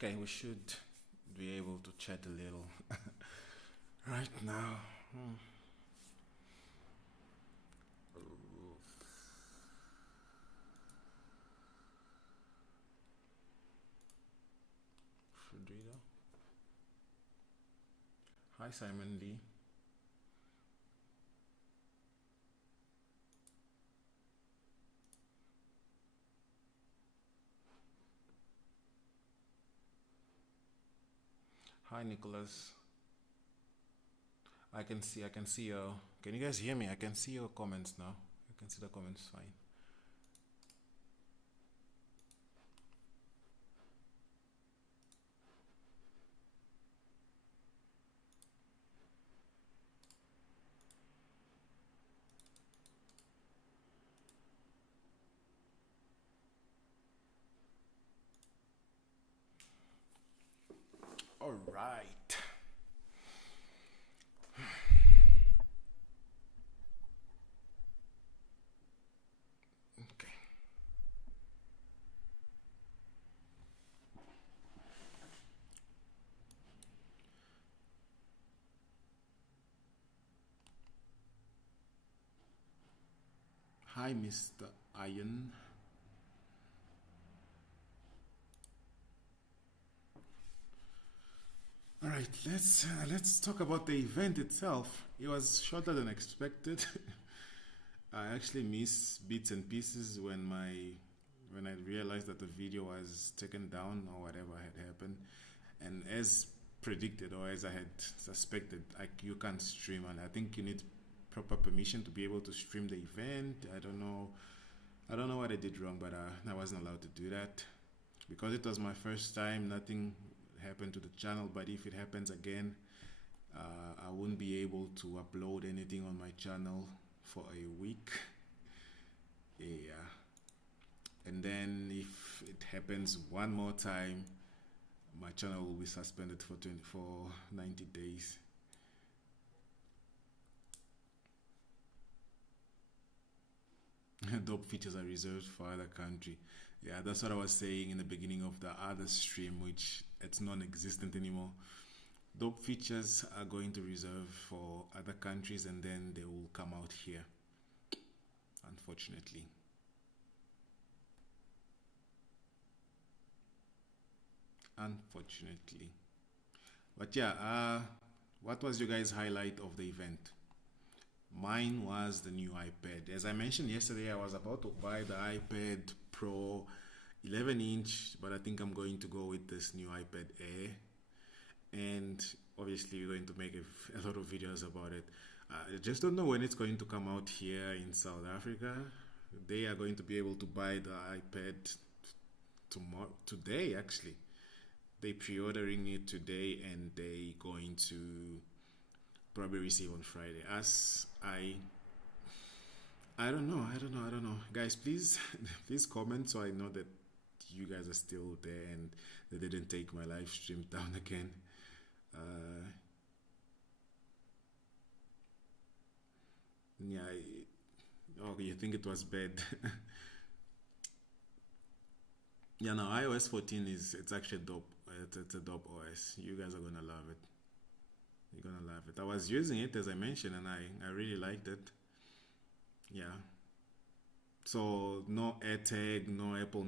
Okay, we should be able to chat a little right now. Should we though? Hi, Simon Lee. Hi, Nicholas. I can see your. Can you guys hear me? I can see your comments now. I can see the comments fine. All right. Okay. Hi, Mr. Iron. All right, let's talk about the event itself. It was shorter than expected. I actually missed bits and pieces when I realized that the video was taken down or whatever had happened. And as predicted or as I had suspected, like you can't stream, and I think you need proper permission to be able to stream the event. I don't know what I did wrong, but I wasn't allowed to do that because it was my first time. Nothing happened to the channel, but if it happens again, I won't be able to upload anything on my channel for a week. Yeah, and then if it happens one more time, my channel will be suspended for 90 days. Dope features are reserved for other country. Yeah, that's what I was saying in the beginning of the other stream, which it's non-existent anymore. Dope features are going to reserve for other countries, and then they will come out here, unfortunately. Unfortunately. But yeah, what was your guys' highlight of the event? Mine was the new iPad. As I mentioned yesterday, I was about to buy the iPad Pro 11 inch, but I think I'm going to go with this new iPad Air. And obviously, we're going to make a lot of videos about it. I just don't know when it's going to come out here in South Africa. They are going to be able to buy the iPad tomorrow, today actually. They pre-ordering it today, and they going to probably receive on Friday. As I don't know. Guys, please please comment so I know that you guys are still there and they didn't take my live stream down again. Uh, yeah. Oh, you think it was bad? Yeah, no. iOS 14 it's actually dope. It's a dope OS. You guys are gonna love it. You're gonna love it. I was using it as I mentioned, and I really liked it. Yeah. So no AirTag, no Apple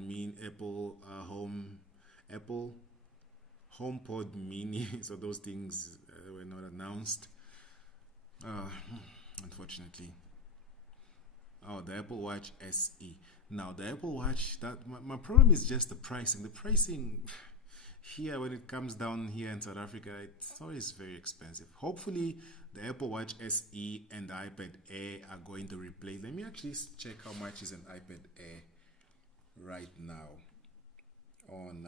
Apple HomePod Mini. So those things were not announced. Uh, Unfortunately. Oh, the Apple Watch SE. Now the Apple Watch. That my problem is just the pricing. The pricing here when it comes down here in South Africa, it's always very expensive. Hopefully, the Apple Watch SE and the iPad Air are going to replace. Let me actually check how much is an iPad Air right now on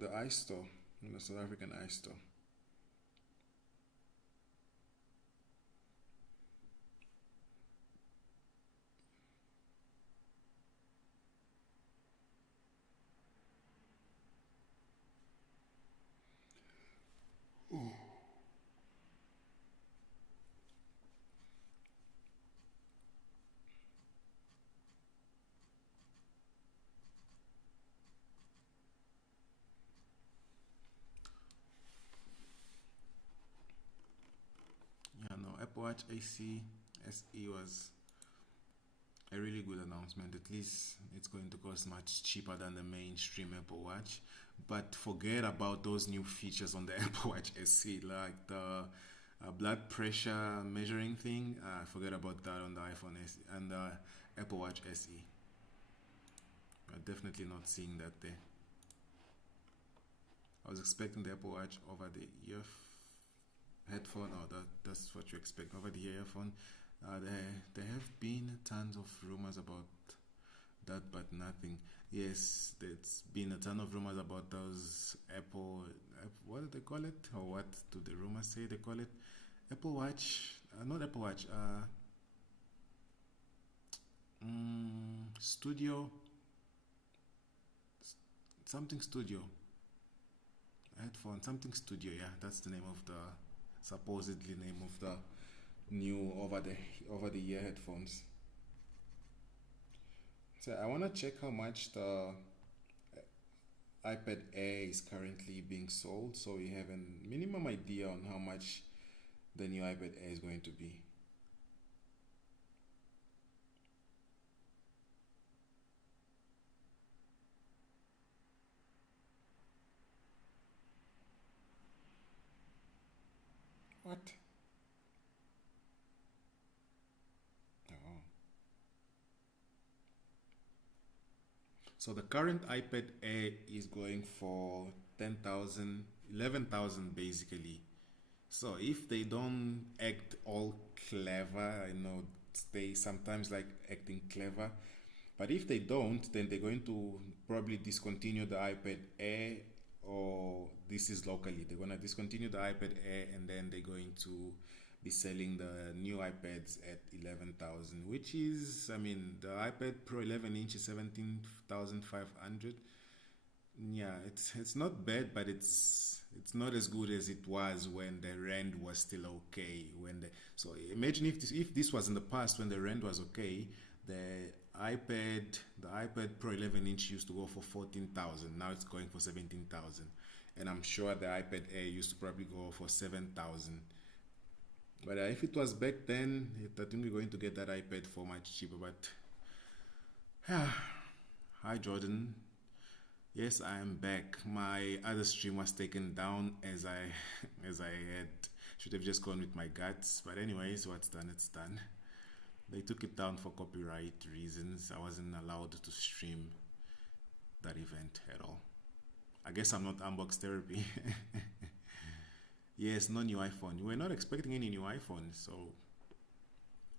the iStore, on the South African iStore. Watch AC SE was a really good announcement. At least it's going to cost much cheaper than the mainstream Apple Watch. But forget about those new features on the Apple Watch SE, like the blood pressure measuring thing. Forget about that on the iPhone SE and the Apple Watch SE. We're definitely not seeing that there. I was expecting the Apple Watch over the ear headphone, or that's what you expect over the earphone. There have been tons of rumors about that, but nothing. Yes, there's been a ton of rumors about those what do they call it? Or what do the rumors say they call it? Apple Watch, not Apple Watch, Studio, something Studio, headphone, something Studio, yeah, that's the name of the, supposedly name of the new over the ear headphones. So I want to check how much the iPad Air is currently being sold, so we have a minimum idea on how much the new iPad Air is going to be. What? Oh. So the current iPad Air is going for 10,000, 11,000 basically. So if they don't act all clever, I know they sometimes like acting clever, but if they don't, then they're going to probably discontinue the iPad Air, or this is locally. They're going to discontinue the iPad Air and then they're going to be selling the new iPads at 11,000, which is, I mean, the iPad Pro 11 inch is 17,500. Yeah, it's not bad, but it's not as good as it was when the rand was still okay. So imagine if this was in the past when the rand was okay, the iPad Pro 11 inch used to go for 14,000. Now it's going for 17,000, and I'm sure the iPad Air used to probably go for 7,000. But if it was back then, I think we're going to get that iPad for much cheaper. But hi Jordan. Yes, I am back. My other stream was taken down as I had should have just gone with my guts. But anyways, what's done, it's done. They took it down for copyright reasons. I wasn't allowed to stream that event at all. I guess I'm not unbox therapy. Yes, no new iPhone. We're not expecting any new iPhone, so.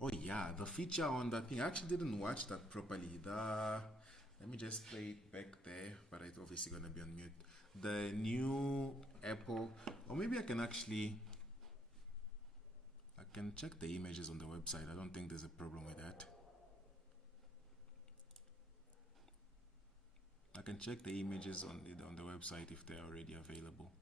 Oh yeah, the feature on that thing. I actually didn't watch that properly. Let me just play it back there, but it's obviously gonna be on mute. The new Apple, or maybe I can check the images on the website. I don't think there's a problem with that. I can check the images on the website if they're already available.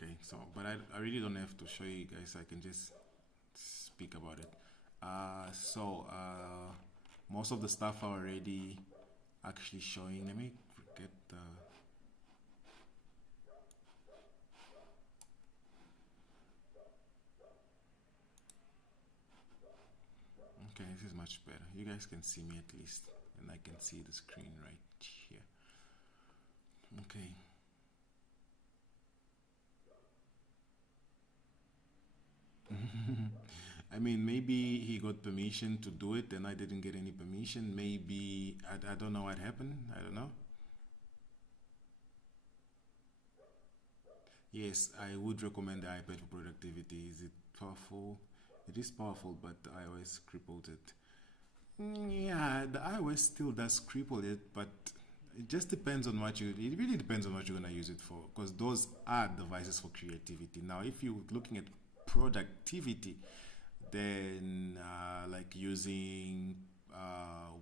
Okay, so but I really don't have to show you guys. I can just speak about it. Most of the stuff are already actually showing. Let me get the. Okay, this is much better. You guys can see me at least, and I can see the screen right here. Okay. I mean, maybe he got permission to do it and I didn't get any permission. Maybe, I don't know what happened. I don't know. Yes, I would recommend the iPad for productivity. Is it powerful? It is powerful, but the iOS crippled it. Yeah, the iOS still does cripple it, but it just depends on it really depends on what you're going to use it for, because those are devices for creativity. Now, if you're looking at productivity, then like using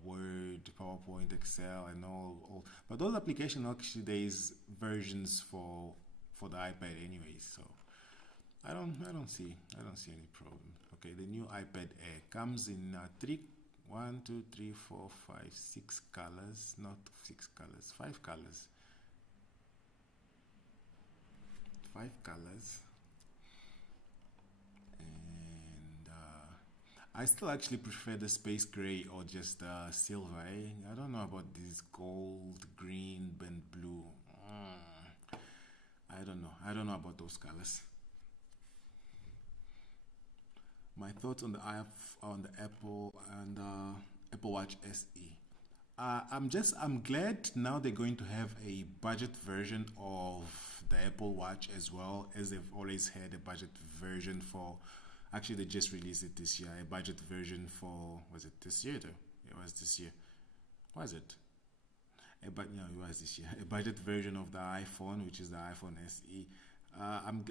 Word, PowerPoint, Excel, and all. But those applications actually there is versions for for the iPad anyways. So I don't see any problem. Okay, the new iPad Air comes in one, two, three, four, five, six colors. Not six colors, five colors. Five colors. And I still actually prefer the space gray or just silver. I don't know about this gold, green, and blue. I don't know. I don't know about those colors. My thoughts on the Apple and Apple Watch SE. I'm glad now they're going to have a budget version of the Apple Watch as well, as they've always had a budget version for. Actually, they just released it this year. A budget version for, was it this year though? It was this year. Was it? But no, it was this year. A budget version of the iPhone, which is the iPhone SE.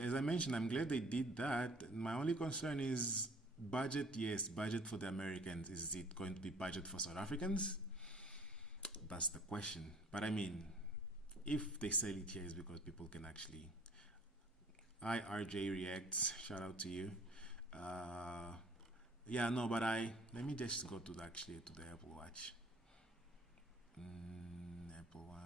As I mentioned, I'm glad they did that. My only concern is budget. Yes, budget for the Americans. Is it going to be budget for South Africans? That's the question. But I mean, if they sell it here, it's because people can actually. Hi, RJ Reacts. Shout out to you. Yeah, no, but let me just go to the Apple Watch. Apple Watch.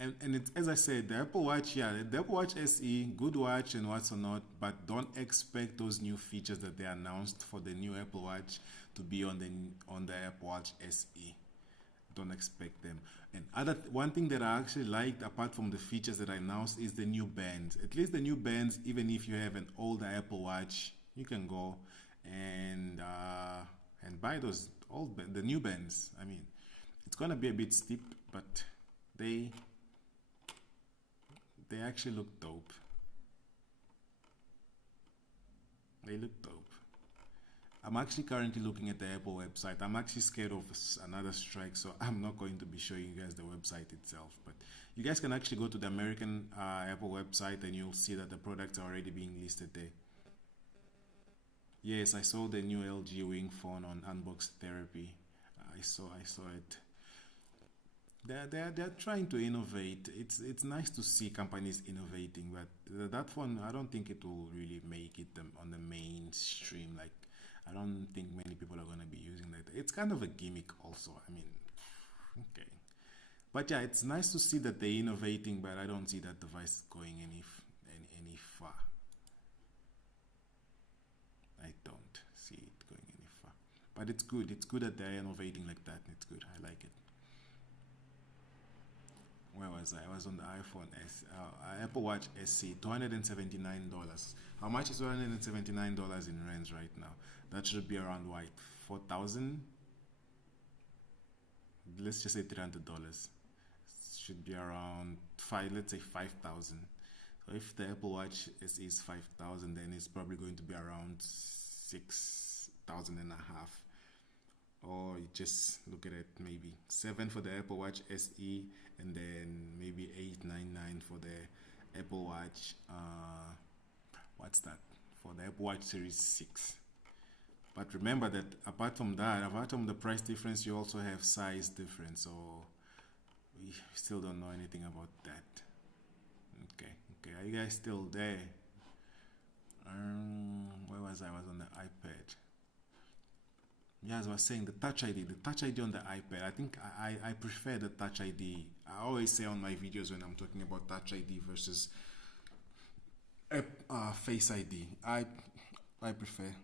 And it's, as I said, the Apple Watch, the Apple Watch SE, good watch and what's or not, but don't expect those new features that they announced for the new Apple Watch to be on the Apple Watch SE. Don't expect them. And one thing that I actually liked, apart from the features that I announced, is the new bands. At least the new bands, even if you have an older Apple Watch, you can go and buy those the new bands. I mean, it's gonna be a bit steep, but they actually look dope. They look dope. I'm actually currently looking at the Apple website. I'm actually scared of another strike, so I'm not going to be showing you guys the website itself. But you guys can actually go to the American Apple website and you'll see that the products are already being listed there. Yes, I saw the new LG Wing phone on Unbox Therapy. I saw it. They're trying to innovate. It's nice to see companies innovating, but that phone, I don't think it will really make it on the mainstream. Like, I don't think many people are going to be using that. It's kind of a gimmick also. I mean, okay. But yeah, it's nice to see that they're innovating, but I don't see that device going any far. I don't see it going any far. But it's good. It's good that they're innovating like that. It's good. I like it. Where was I? I was on the iPhone Apple Watch SE, $279. How much is $279 in rands right now? That should be around what, 4,000? Let's just say $300. Should be around let's say 5,000. So if the Apple Watch SE is 5,000, then it's probably going to be around 6,000 and a half. Or you just look at it, maybe 7 for the Apple Watch SE, and then maybe 899 for the Apple Watch. What's that? For the Apple Watch Series 6. But remember that apart from the price difference, you also have size difference. So we still don't know anything about that. Okay. Are you guys still there? Where was I? I was on the iPad. Yeah, as I was saying, the Touch ID on the iPad. I think I prefer the Touch ID. I always say on my videos when I'm talking about Touch ID versus Face ID. I prefer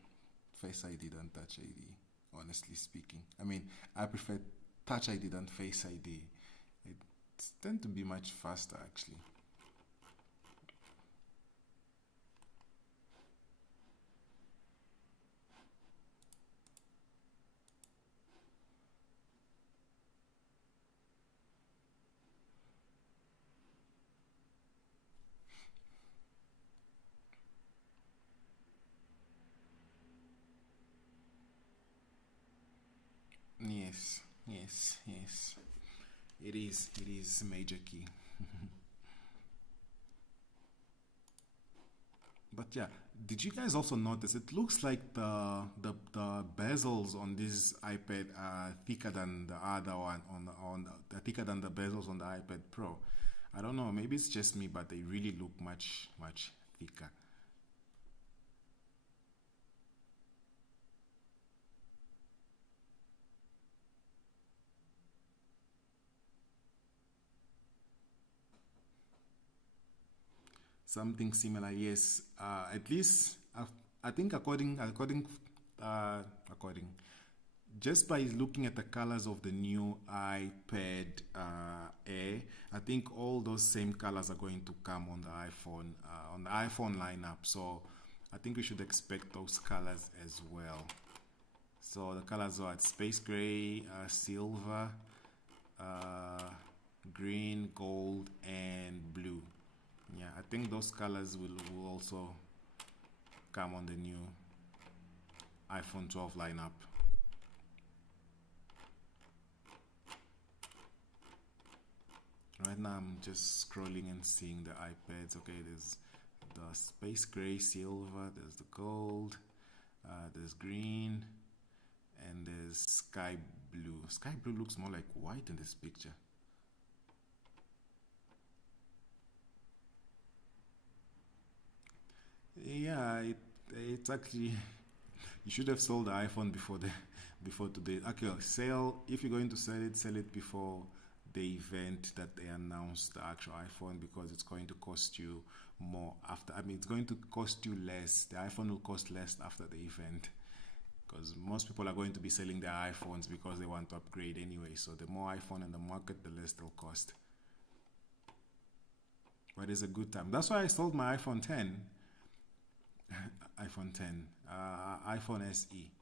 Face ID than Touch ID, honestly speaking. I mean, I prefer Touch ID than Face ID. It tends to be much faster, actually. Yes. It is major key. But yeah, did you guys also notice it looks like the bezels on this iPad are thicker than the other one thicker than the bezels on the iPad Pro. I don't know, maybe it's just me, but they really look much thicker. Something similar, yes. At least I think according just by looking at the colors of the new iPad Air, I think all those same colors are going to come on the iPhone lineup. So I think we should expect those colors as well. So the colors are space gray, silver, uh, green, gold, and blue. Yeah, I think those colors will also come on the new iPhone 12 lineup. Right now I'm just scrolling and seeing the iPads. Okay, there's the space gray, silver, there's the gold, there's green, and there's sky blue. Sky blue looks more like white in this picture. Yeah, it's actually you should have sold the iPhone before today. Okay, sell if you're going to sell it before the event that they announced the actual iPhone because it's going to cost you more after. I mean, it's going to cost you less. The iPhone will cost less after the event because most people are going to be selling their iPhones because they want to upgrade anyway. So the more iPhone in the market, the less they'll cost. But it's a good time. That's why I sold my iPhone 10. iPhone 10, iPhone SE.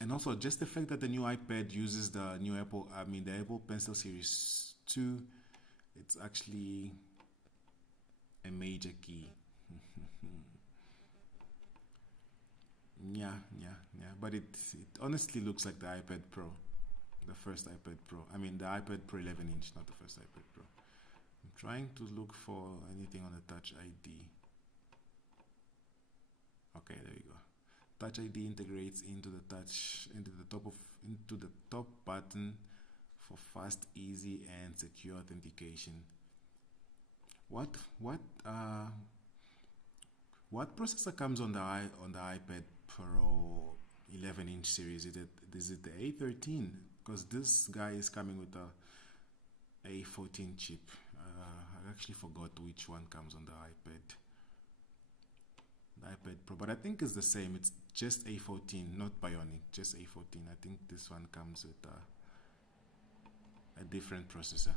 And also just the fact that the new iPad uses the new the Apple Pencil Series 2, it's actually a major key. Yeah. But it honestly looks like the iPad Pro, the first iPad Pro. I mean the iPad Pro 11-inch, not the first iPad Pro. I'm trying to look for anything on the Touch ID. Okay, there you go. Touch ID integrates into the top button for fast, easy, and secure authentication. What processor comes on the iPad Pro 11-inch series? Is it the A13? Because this guy is coming with a A14 chip. I actually forgot which one comes on the iPad Pro, but I think it's the same. It's just A14, not Bionic, just A14. I think this one comes with a different processor.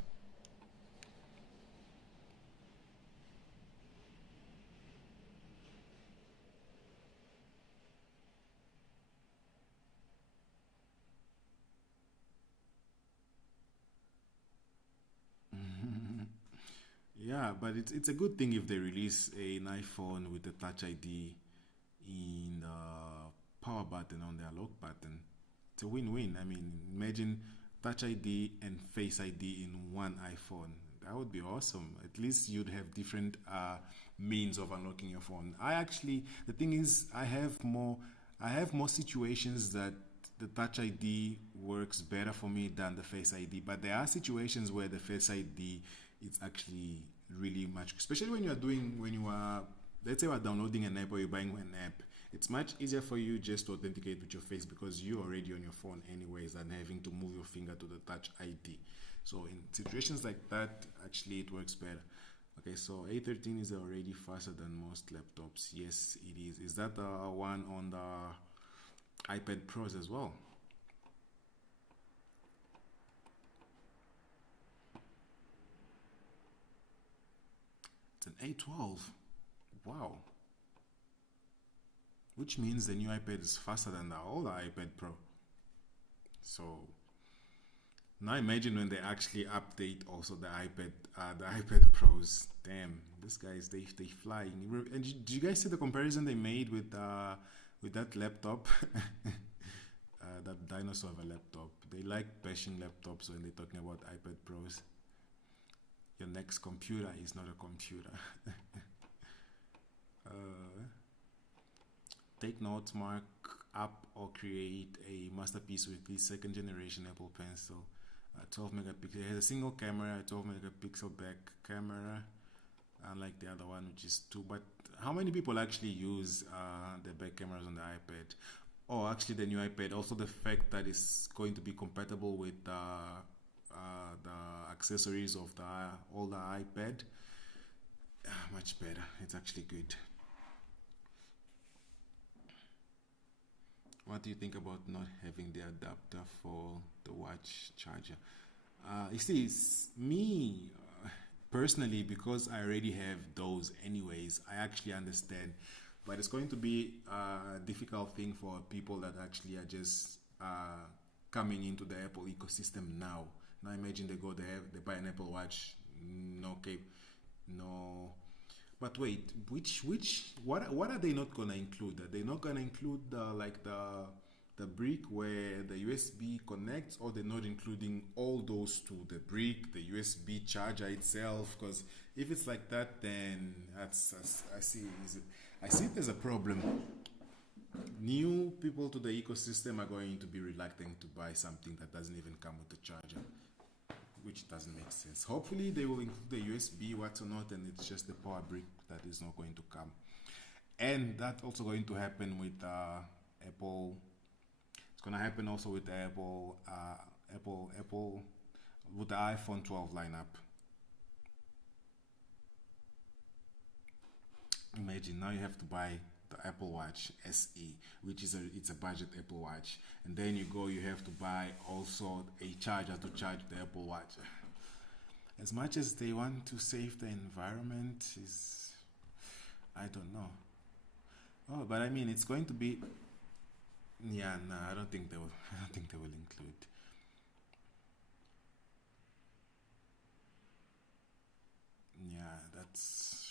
Yeah, but it's a good thing if they release an iPhone with the Touch ID in the power button on their lock button. It's a win-win. I mean, imagine Touch ID and Face ID in one iPhone. That would be awesome. At least you'd have different means of unlocking your phone. The thing is, I have more situations that the Touch ID works better for me than the Face ID. But there are situations where the Face ID is actually really much, especially when you are, let's say, you are downloading an app or you're buying an app. It's much easier for you just to authenticate with your face because you're already on your phone anyways than having to move your finger to the Touch ID. So in situations like that, actually it works better. Okay, so A13 is already faster than most laptops. Yes, it is. Is that the one on the iPad Pros as well? It's an A12. Wow. Which means the new iPad is faster than the older iPad Pro. So now imagine when they actually update also the iPad Pros. Damn, these guys they fly. And did you guys see the comparison they made with that laptop? That dinosaur of a laptop. They like bashing laptops when they're talking about iPad Pros. Your next computer is not a computer. Take notes, mark up or create a masterpiece with the second generation Apple Pencil. 12 megapixel. It has a single camera, a 12 megapixel back camera, unlike the other one, which is 2. But how many people actually use the back cameras on the iPad? Oh, actually, the new iPad. Also, the fact that it's going to be compatible with the accessories of the older iPad. Much better. It's actually good. What do you think about not having the adapter for the watch charger? You see, it's me personally, because I already have those anyways, I actually understand. But it's going to be a difficult thing for people that actually are just coming into the Apple ecosystem now. Now imagine they buy an Apple Watch, no cable, no. But wait, what are they not gonna include? Are they not gonna include the brick where the USB connects, or they're not including all those two, the brick, the USB charger itself? Because if it's like that, then I see there's a problem. New people to the ecosystem are going to be reluctant to buy something that doesn't even come with the charger, which doesn't make sense. Hopefully they will include the USB, what or not, and it's just the power brick that is not going to come. And that's also going to happen with Apple. It's going to happen also with the Apple with the iPhone 12 lineup. Imagine now you have to buy the Apple Watch SE, which is it's a budget Apple Watch, and then you have to buy also a charger to charge the Apple Watch. As much as they want to save the environment, I don't know. Oh, but I mean, it's going to be. Yeah, no, I don't think they will. I don't think they will include. Yeah, that's.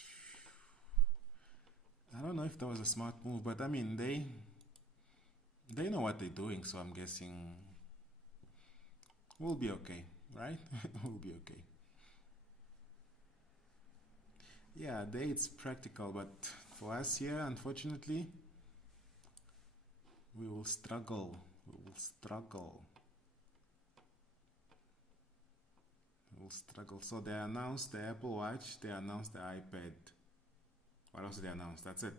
I don't know if that was a smart move, but I mean, they know what they're doing, so I'm guessing we'll be okay, right? We'll be okay. Yeah, it's practical, but for us here, unfortunately, we will struggle. We will struggle. We will struggle. So they announced the Apple Watch, they announced the iPad. What else did they announce? That's it.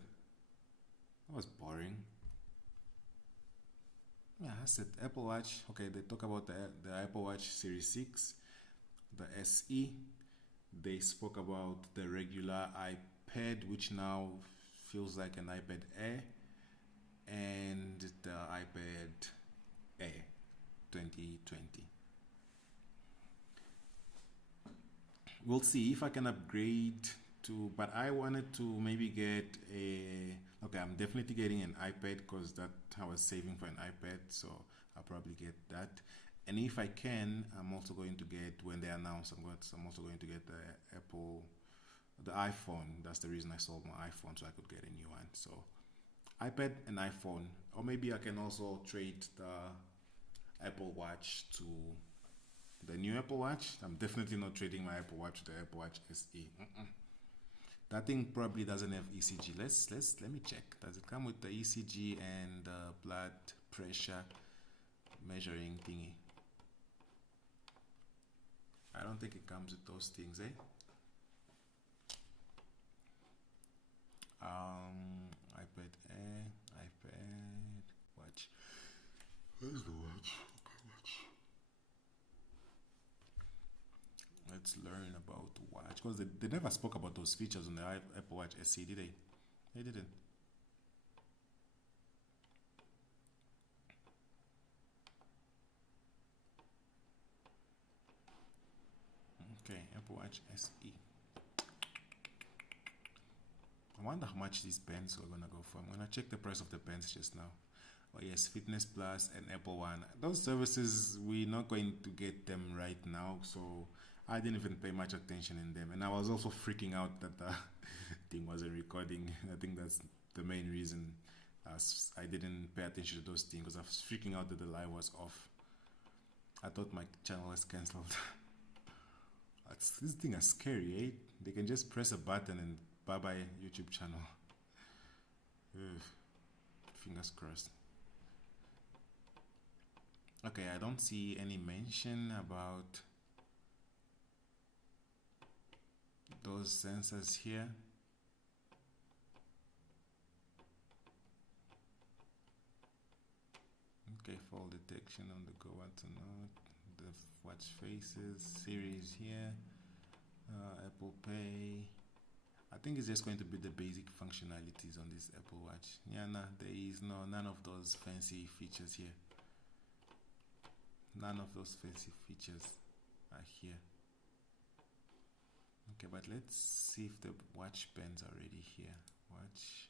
That was boring. Yeah, that's it. Apple Watch. Okay, they talk about the Apple Watch Series 6, the SE. They spoke about the regular iPad, which now feels like an iPad Air, and the iPad Air 2020. We'll see if I can upgrade to, but I wanted to maybe get okay, I'm definitely getting an iPad because that I was saving for an iPad, so I'll probably get that. And if I can, I'm also going to get, when they announce, I'm also going to get the iPhone. That's the reason I sold my iPhone, so I could get a new one. So iPad and iPhone, or maybe I can also trade the Apple Watch to the new Apple Watch. I'm definitely not trading my Apple Watch to the Apple Watch SE. That thing probably doesn't have ECG. Let me check. Does it come with the ECG and the blood pressure measuring thingy? I don't think it comes with those things, eh? iPad Air, iPad Watch. Where's the watch? Okay, watch. Let's learn about the watch, because they never spoke about those features on the Apple Watch SE, did they? They didn't. Okay, Apple Watch SE. I wonder how much these pens are gonna go for. I'm gonna check the price of the pens just now. Oh yes, Fitness Plus and Apple One. Those services, we're not going to get them right now, so I didn't even pay much attention in them. And I was also freaking out that the thing wasn't recording. I think that's the main reason I didn't pay attention to those things, because I was freaking out that the live was off. I thought my channel was cancelled. This thing is scary, eh? They can just press a button and bye-bye YouTube channel. Ugh. Fingers crossed. Okay, I don't see any mention about those sensors here. Okay, fall detection on the go, what to know, the watch faces, series here, Apple Pay. I think it's just going to be the basic functionalities on this Apple Watch. Yeah, nah, there is none of those fancy features here. None of those fancy features are here. Okay, but let's see if the watch band's already here. Watch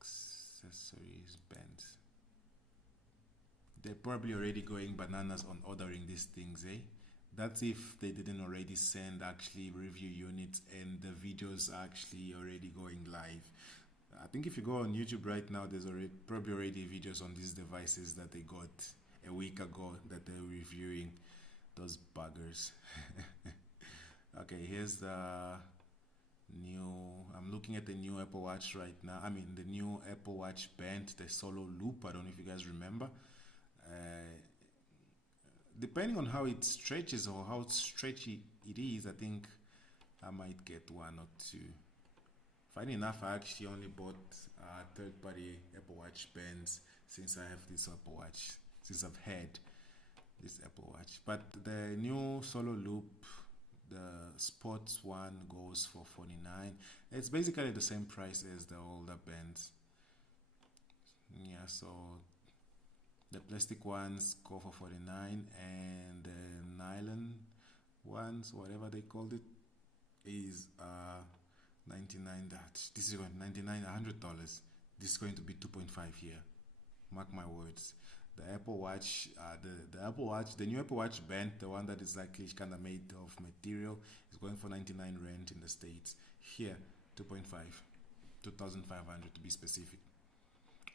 accessories bands. They're probably already going bananas on ordering these things, eh? That's if they didn't already send actually review units and the videos are actually already going live. I think if you go on YouTube right now, there's probably already videos on these devices that they got a week ago that they're reviewing. Those buggers. Okay, here's the new, I'm looking at the new Apple Watch right now. I mean the new Apple Watch band, the Solo Loop. I don't know if you guys remember. Depending on how it stretches or how stretchy it is, I think I might get one or two. Funny enough, I actually only bought third-party Apple Watch bands since I have this Apple Watch, since I've had this Apple Watch. But the new Solo Loop, the sports one, goes for $49. It's basically the same price as the older bands. Yeah, so the plastic ones go for $49 and the nylon ones, whatever they called it, is $99. This is going $99, $100. This is going to be 2.5 here. Mark my words. The Apple Watch, the Apple Watch, the new Apple Watch band, the one that is likely kind of made of material, is going for 99 rand in the States. Here, 2.5, 2,500 to be specific.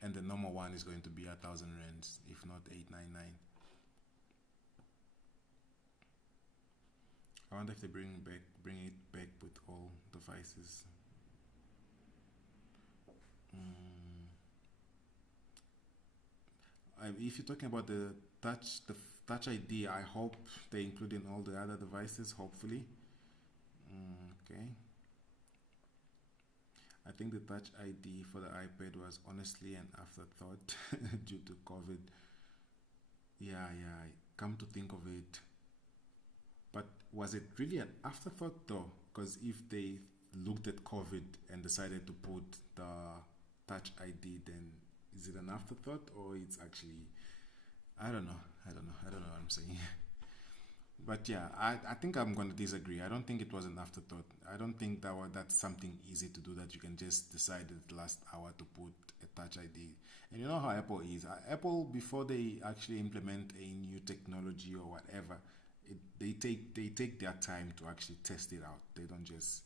And the normal one is going to be 1,000 rands, if not 899. I wonder if they bring it back with all devices. If you're talking about the touch ID, I hope they include in all the other devices. Hopefully. Okay. I think the Touch ID for the iPad was honestly an afterthought due to COVID. Yeah, come to think of it. But was it really an afterthought though? Because if they looked at COVID and decided to put the Touch ID, then is it an afterthought or it's actually, I don't know what I'm saying. But yeah, I think I'm going to disagree. I don't think it was an afterthought. I don't think that's something easy to do, that you can just decide at the last hour to put a Touch ID. And you know how Apple is. Apple, before they actually implement a new technology or whatever, they take their time to actually test it out. They don't just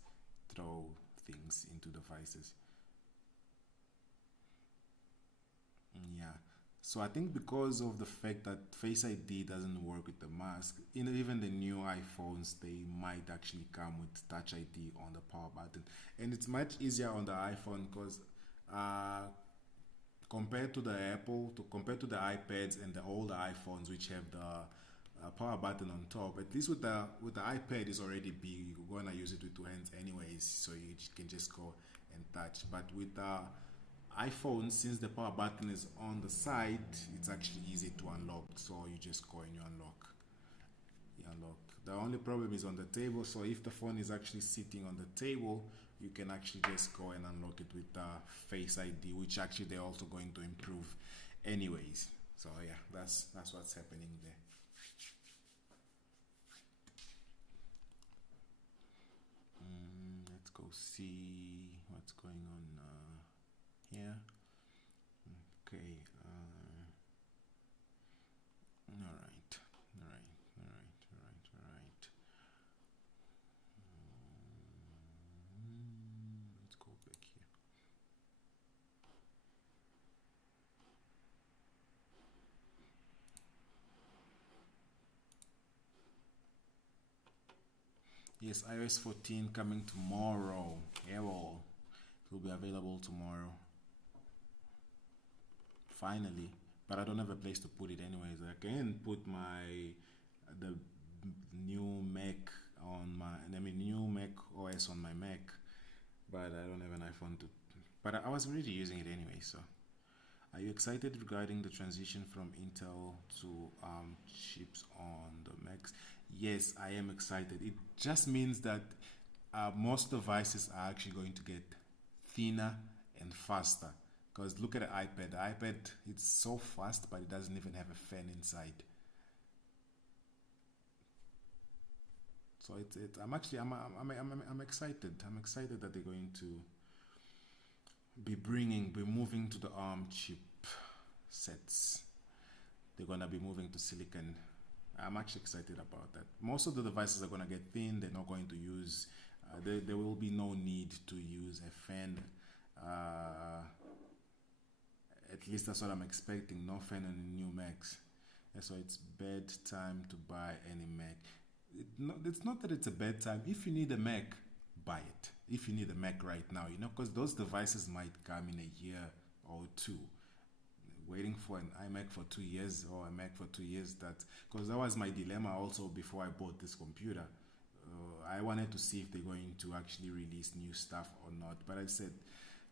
throw things into devices. Yeah. So I think because of the fact that Face ID doesn't work with the mask, even the new iPhones, they might actually come with Touch ID on the power button. And it's much easier on the iPhone because compared to the compared to the iPads and the older iPhones, which have the power button on top, at least with the iPad is already big. You're gonna use it with two hands anyways, so you can just go and touch. But with the iPhone, since the power button is on the side, it's actually easy to unlock. So you just go and you unlock. The only problem is on the table. So if the phone is actually sitting on the table, you can actually just go and unlock it with the Face ID, which actually they're also going to improve anyways. So yeah, that's what's happening there. Let's go see what's going on here. Okay. All right. Let's go back here. Yes, iOS 14 coming tomorrow. Yeah, well, It will be available tomorrow. Finally. But I don't have a place to put it anyways. I can put the new Mac new Mac OS on my Mac, but I don't have an iPhone to. But I was already using it anyway. So, are you excited regarding the transition from Intel to chips on the Macs? Yes, I am excited. It just means that most devices are actually going to get thinner and faster. Because look at the iPad. The iPad, it's so fast, but it doesn't even have a fan inside. So I'm excited. I'm excited that they're going to be moving to the ARM chip sets. They're gonna be moving to silicon. I'm actually excited about that. Most of the devices are gonna get thin. They're not going to use. There will be no need to use a fan. At least that's what I'm expecting. No fan on the new Macs. And so it's bad time to buy any Mac. It's not that it's a bad time. If you need a Mac, buy it. If you need a Mac right now, because those devices might come in a year or two. Waiting for an iMac for 2 years or a Mac for 2 years, because that was my dilemma also before I bought this computer. I wanted to see if they're going to actually release new stuff or not. But I said,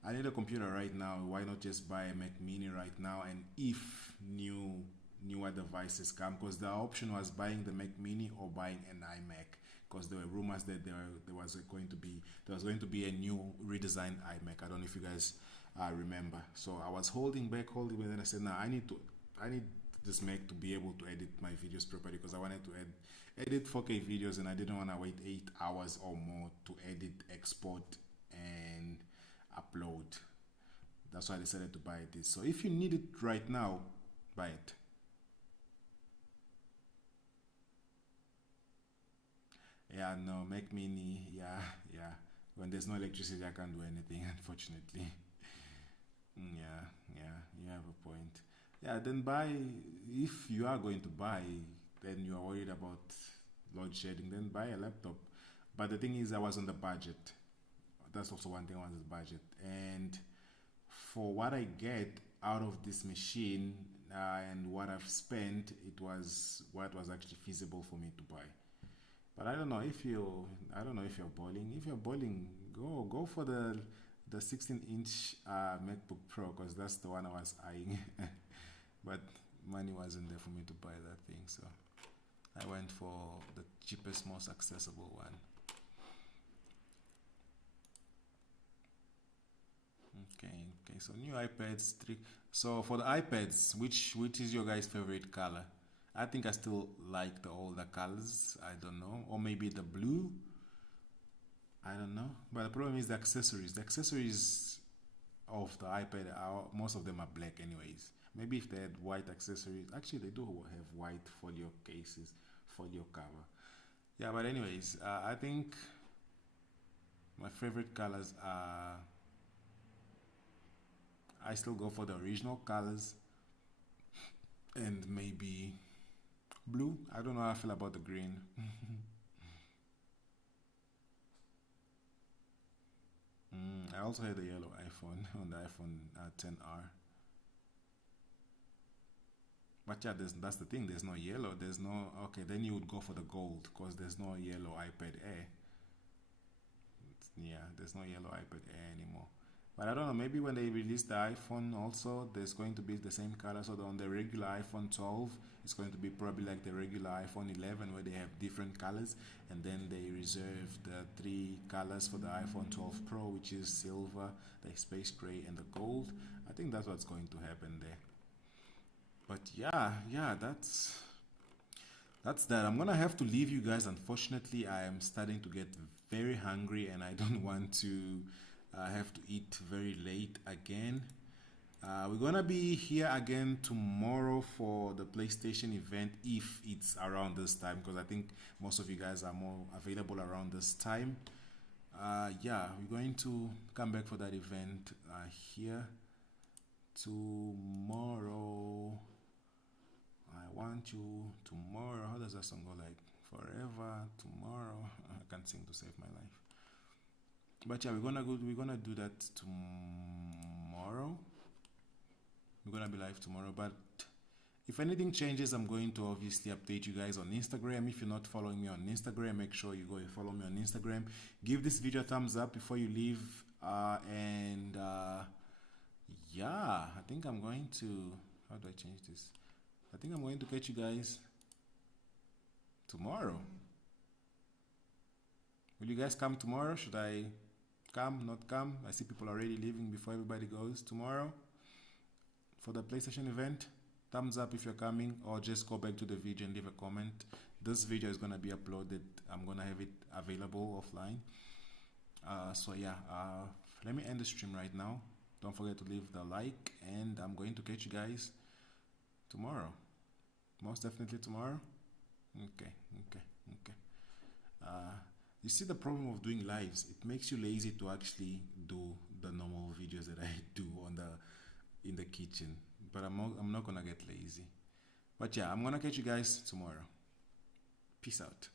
I need a computer right now. Why not just buy a Mac Mini right now? And if newer devices come, because the option was buying the Mac Mini or buying an iMac, because there were rumors that there was going to be a new redesigned iMac. I don't know if you guys remember. So I was holding back, and then I said, "No, I need this Mac to be able to edit my videos properly, because I wanted to edit 4K videos, and I didn't want to wait 8 hours or more to edit, export, and upload." That's why I decided to buy this. So if you need it right now, buy it. Yeah, no, Mac Mini, yeah. When there's no electricity, I can't do anything, unfortunately. Yeah, you have a point. Yeah, then buy, if you are going to buy, then you are worried about load shedding, then buy a laptop. But the thing is, I was on the budget. That's also one thing, I was on the budget. And for what I get out of this machine and what I've spent, it was what was actually feasible for me to buy. But I don't know if you're boiling. If you're boiling, go for the 16-inch MacBook Pro, because that's the one I was eyeing. But money wasn't there for me to buy that thing, so I went for the cheapest, most accessible one. Okay. So new iPads 3. So for the iPads, which is your guys' favorite color? I think I still like the older colors. I don't know, or maybe the blue. I don't know. But the problem is the accessories. The accessories of the iPad most of them are black, anyways. Maybe if they had white accessories, actually they do have white folio cases, folio cover. Yeah, but anyways, I think my favorite colors are. I still go for the original colors and maybe blue. I don't know how I feel about the green. I also had the yellow iPhone on the iPhone 10R. But yeah, that's the thing. There's no yellow. There's no. Okay, then you would go for the gold, because there's no yellow iPad Air. Yeah, there's no yellow iPad Air anymore. But I don't know, maybe when they release the iPhone also, there's going to be the same color. So on the regular iPhone 12, it's going to be probably like the regular iPhone 11, where they have different colors. And then they reserve the 3 colors for the iPhone 12 Pro, which is silver, the space gray, and the gold. I think that's what's going to happen there. But yeah, that's that. I'm gonna have to leave you guys. Unfortunately, I am starting to get very hungry, and I don't want to have to eat very late again. We're gonna be here again tomorrow for the PlayStation event, if it's around this time, because I think most of you guys are more available around this time. Yeah, we're going to come back for that event here tomorrow. I want you tomorrow. How does that song go? Like forever tomorrow. I can't sing to save my life. But yeah, we're gonna do that tomorrow. We're gonna be live tomorrow. But if anything changes, I'm going to obviously update you guys on Instagram. If you're not following me on Instagram, make sure you go and follow me on Instagram. Give this video a thumbs up before you leave. Yeah, I think I'm going to. How do I change this? I think I'm going to catch you guys tomorrow. Will you guys come tomorrow? Should I come, not come? I see people already leaving before everybody goes tomorrow for the PlayStation event. Thumbs up if you're coming, or just go back to the video and leave a comment. This video is going to be uploaded. I'm going to have it available offline. So yeah, let me end the stream right now. Don't forget to leave the like, and I'm going to catch you guys tomorrow. Most definitely tomorrow. Okay. You see, the problem of doing lives, it makes you lazy to actually do the normal videos that I do in the kitchen. But I'm not gonna get lazy. But yeah, I'm gonna catch you guys tomorrow. Peace out.